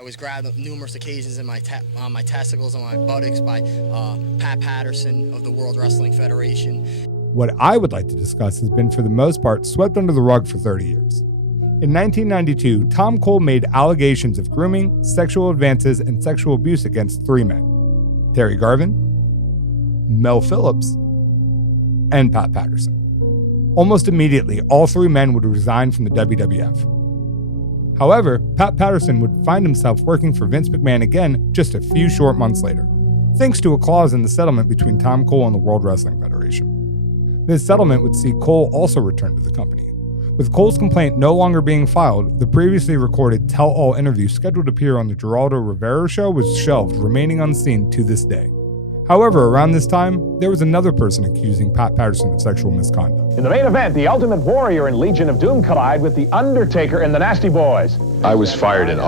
I was grabbed on numerous occasions on my testicles, on my buttocks by Pat Patterson of the World Wrestling Federation. What I would like to discuss has been, for the most part, swept under the rug for 30 years. In 1992, Tom Cole made allegations of grooming, sexual advances, and sexual abuse against 3 men: Terry Garvin, Mel Phillips, and Pat Patterson. Almost immediately, all 3 men would resign from the WWF. However, Pat Patterson would find himself working for Vince McMahon again just a few short months later, thanks to a clause in the settlement between Tom Cole and the World Wrestling Federation. This settlement would see Cole also return to the company. With Cole's complaint no longer being filed, the previously recorded tell-all interview scheduled to appear on the Geraldo Rivera show was shelved, remaining unseen to this day. However, around this time, there was another person accusing Pat Patterson of sexual misconduct. In the main event, the Ultimate Warrior and Legion of Doom collide with the Undertaker and the Nasty Boys. I was fired in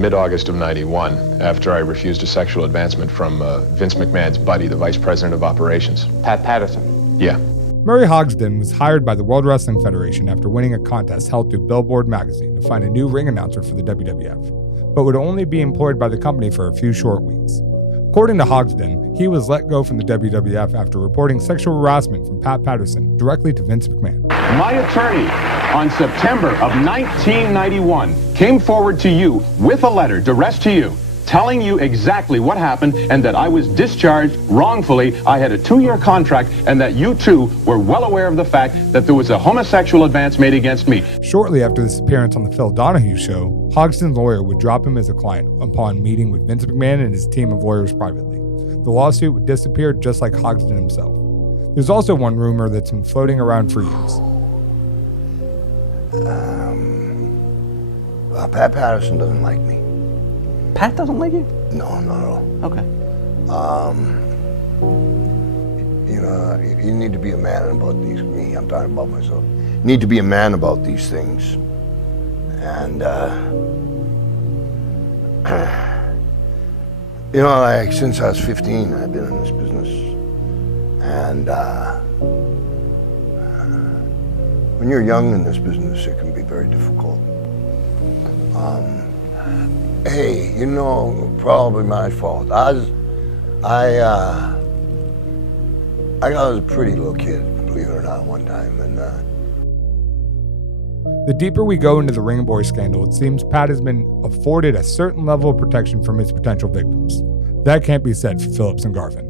mid-August of '91, after I refused a sexual advancement from Vince McMahon's buddy, the Vice President of Operations. Pat Patterson. Yeah. Murray Hogsden was hired by the World Wrestling Federation after winning a contest held through Billboard magazine to find a new ring announcer for the WWF, but would only be employed by the company for a few short weeks. According to Hogsden, he was let go from the WWF after reporting sexual harassment from Pat Patterson directly to Vince McMahon. My attorney, on September of 1991, came forward to you with a letter addressed to you, telling you exactly what happened and that I was discharged wrongfully. I had a 2-year contract, and that you too were well aware of the fact that there was a homosexual advance made against me. Shortly after this appearance on the Phil Donahue show, Hogsden's lawyer would drop him as a client upon meeting with Vince McMahon and his team of lawyers privately. The lawsuit would disappear just like Hogsden himself. There's also one rumor that's been floating around for years. Pat Patterson doesn't like me. Pat doesn't like you? No, not at all. Okay. You need to be a man about these. I'm talking about myself. You need to be a man about these things. And, since I was 15, I've been in this business. And when you're young in this business, it can be very difficult. Hey, probably my fault. I was a pretty little kid, believe it or not, one time, and The deeper we go into the Ringboy scandal, it seems Pat has been afforded a certain level of protection from his potential victims. That can't be said for Phillips and Garvin.